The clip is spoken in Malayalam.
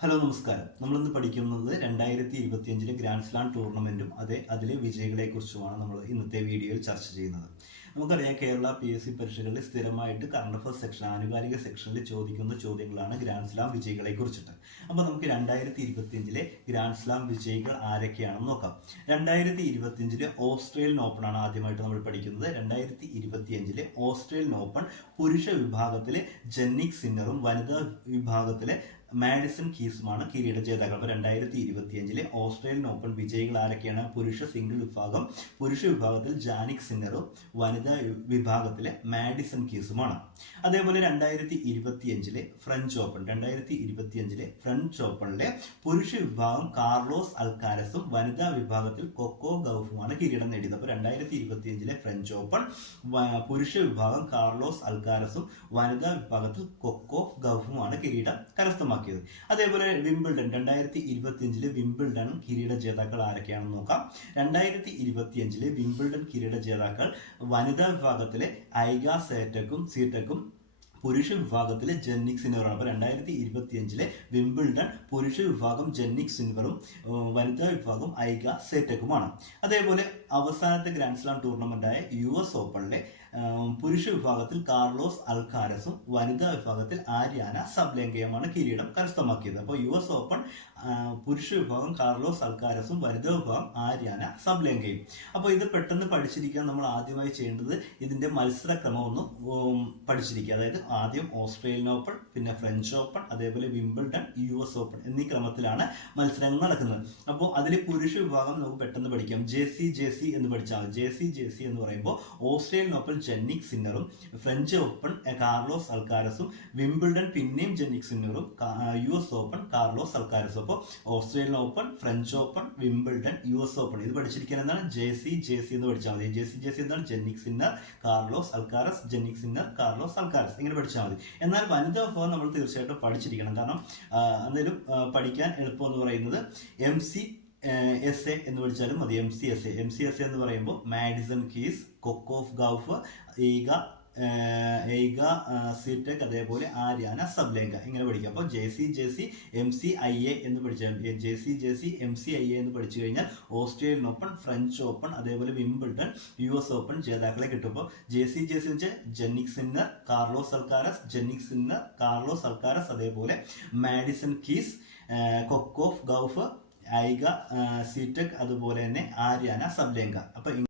ഹലോ നമസ്കാരം. നമ്മളിന്ന് പഠിക്കുന്നത് രണ്ടായിരത്തി ഇരുപത്തിയഞ്ചിലെ ഗ്രാൻഡ് സ്ലാം ടൂർണമെന്റും അതെ അതിലെ വിജയികളെ കുറിച്ചുമാണ് നമ്മൾ ഇന്നത്തെ വീഡിയോയിൽ ചർച്ച ചെയ്യുന്നത്. നമുക്കറിയാം കേരള പി എസ് സി പരീക്ഷകളിൽ സ്ഥിരമായിട്ട് കറണ്ട് അഫയർസ് സെക്ഷൻ ആനുകാലിക സെക്ഷനിൽ ചോദിക്കുന്ന ചോദ്യങ്ങളാണ് ഗ്രാൻഡ് സ്ലാം വിജയികളെ കുറിച്ചിട്ട് അപ്പോൾ നമുക്ക് രണ്ടായിരത്തി ഇരുപത്തിയഞ്ചിലെ ഗ്രാൻഡ് സ്ലാം വിജയികൾ ആരൊക്കെയാണെന്ന് നോക്കാം. രണ്ടായിരത്തി ഇരുപത്തിയഞ്ചിലെ ഓസ്ട്രേലിയൻ ഓപ്പൺ ആണ് ആദ്യമായിട്ട് നമ്മൾ പഠിക്കുന്നത്. രണ്ടായിരത്തി ഇരുപത്തിയഞ്ചിലെ ഓസ്ട്രേലിയൻ ഓപ്പൺ പുരുഷ വിഭാഗത്തിലെ ജെന്നിക് സിന്നറും വനിതാ വിഭാഗത്തിലെ മാഡിസൺ കീസുമാണ് കിരീട ജേതാക്കൾ അപ്പോൾ രണ്ടായിരത്തി ഇരുപത്തിയഞ്ചിലെ ഓസ്ട്രേലിയൻ ഓപ്പൺ വിജയികൾ ആരൊക്കെയാണ്? പുരുഷ സിംഗിൾ വിഭാഗം പുരുഷ വിഭാഗത്തിൽ ജാനിക് സിന്നറും വനിതാ വിഭാഗത്തിലെ മാഡിസൺ കീസുമാണ്. അതേപോലെ രണ്ടായിരത്തി ഇരുപത്തിയഞ്ചിലെ ഫ്രഞ്ച് ഓപ്പൺ രണ്ടായിരത്തി ഇരുപത്തിയഞ്ചിലെ ഫ്രഞ്ച് ഓപ്പണിലെ പുരുഷ വിഭാഗം കാർലോസ് അൽക്കാരസും വനിതാ വിഭാഗത്തിൽ കൊക്കോ ഗൗഫുമാണ് കിരീടം നേടിയത്. അപ്പോൾ രണ്ടായിരത്തി ഇരുപത്തിയഞ്ചിലെ ഫ്രഞ്ച് ഓപ്പൺ പുരുഷ വിഭാഗം കാർലോസ് അൽക്കാരസും വനിതാ വിഭാഗത്തിൽ കൊക്കോ ഗൗഫുമാണ് കിരീടം കരസ്ഥമാക്കിയത് അതേപോലെ വിംബിൾഡൺ രണ്ടായിരത്തി ഇരുപത്തിയഞ്ചിലെ വിംബിൾഡൺ കിരീട ജേതാക്കൾ ആരൊക്കെയാണെന്ന് നോക്കാം. രണ്ടായിരത്തി ഇരുപത്തിയഞ്ചിലെ വിംബിൾഡൺ കിരീട ജേതാക്കൾ വനിതാ വിഭാഗത്തിലെ ഐഗ സേറ്റക്കും സീറ്റക്കും പുരുഷ വിഭാഗത്തിലെ ജെന്നിക് സിൻവറാണ് അപ്പോൾ രണ്ടായിരത്തി ഇരുപത്തിയഞ്ചിലെ വിംബിൾഡൺ പുരുഷ വിഭാഗം ജെന്നിക് സിൻവറും വനിതാ വിഭാഗം ഐഗ സേറ്റക്കുമാണ്. അതേപോലെ അവസാനത്തെ ഗ്രാൻഡ് സ്ലാം ടൂർണമെന്റായ യു എസ് ഓപ്പണിലെ പുരുഷ വിഭാഗത്തിൽ കാർലോസ് അൽഖാരസും വനിതാ വിഭാഗത്തിൽ ആര്യാന സബ്ലങ്കയുമാണ് കിരീടം കരസ്ഥമാക്കിയത്. അപ്പോൾ യു എസ് ഓപ്പൺ പുരുഷ വിഭാഗം കാർലോസ് അൽക്കാരസും വനിതാ വിഭാഗം ആര്യാന സബ്ലങ്കയും. അപ്പോൾ ഇത് പെട്ടെന്ന് പഠിച്ചിരിക്കാൻ നമ്മൾ ആദ്യമായി ചെയ്യേണ്ടത് ഇതിന്റെ മത്സരക്രമം ഒന്ന് പഠിച്ചിരിക്കുക. അതായത് ആദ്യം ഓസ്ട്രേലിയൻ ഓപ്പൺ പിന്നെ ഫ്രഞ്ച് ഓപ്പൺ അതേപോലെ വിംബിൾഡൺ യു എസ് ഓപ്പൺ എന്നീ ക്രമത്തിലാണ് മത്സരങ്ങൾ നടക്കുന്നത്. അപ്പോൾ അതിൽ പുരുഷ വിഭാഗം നമുക്ക് പെട്ടെന്ന് പഠിക്കാം. ജെ സി ജെ സി എന്ന് പഠിച്ചാൽ മതി ജെ സി ജെ സി എന്ന് പറയുമ്പോൾ ഓസ്ട്രേലിയൻ ഓപ്പൺ ജെന്നിക് സിന്നറും ഫ്രഞ്ച് ഓപ്പൺ കാർലോസ് അൽക്കാരസും വിംബിൾഡൺ പിന്നെയും ജെന്നിക് സിന്നറും യു എസ് ഓപ്പൺ കാർലോസ് അൽക്കാരസും. അപ്പോൾ Australian open French open Wimbledon U S open ഇത് പഠിച്ചിരിക്കാൻ എന്താണ്? ജെ സി ജെ സി എന്ന് പഠിച്ചാൽ മതി. ജെ സി ജെ സി എന്താണ്? Jannik Sinner Carlos Alcaraz Jannik Sinner Carlos Alcaraz. ഇങ്ങനെ പഠിച്ചാൽ മതി. എന്നാൽ വനിതാ വിഭാഗം നമ്മൾ തീർച്ചയായിട്ടും പഠിച്ചിരിക്കണം. കാരണം എന്തായാലും പഠിക്കാൻ എളുപ്പം എന്ന് പറയുന്നത് എം സി എസ് എ എന്ന് വിളിച്ചാലും മതി M C S A M C S A എന്ന് പറയുമ്പോൾ Madison Keys Coco Gauff Iga Iga Swiatek അതേപോലെ ആര്യാന സബ്ലേങ്ക ഇങ്ങനെ പഠിക്കാം. അപ്പോൾ J C J C M C I A എന്ന് പഠിച്ചാൽ J C J C M C I A എന്ന് പഠിച്ചു കഴിഞ്ഞാൽ ഓസ്ട്രേലിയൻ ഓപ്പൺ ഫ്രഞ്ച് ഓപ്പൺ അതേപോലെ വിംബിൾട്ടൺ യു എസ് ഓപ്പൺ ജേതാക്കളെ കിട്ടും. അപ്പോൾ ജെ സി ജെ സി വെച്ചാൽ Jannik Sinner Carlos Alcaraz Jannik Sinner Carlos Alcaraz അതേപോലെ Madison Keys Coco Gauff Iga Swiatek അതുപോലെ തന്നെ ആര്യാന സബ്ലേങ്ക. അപ്പൊ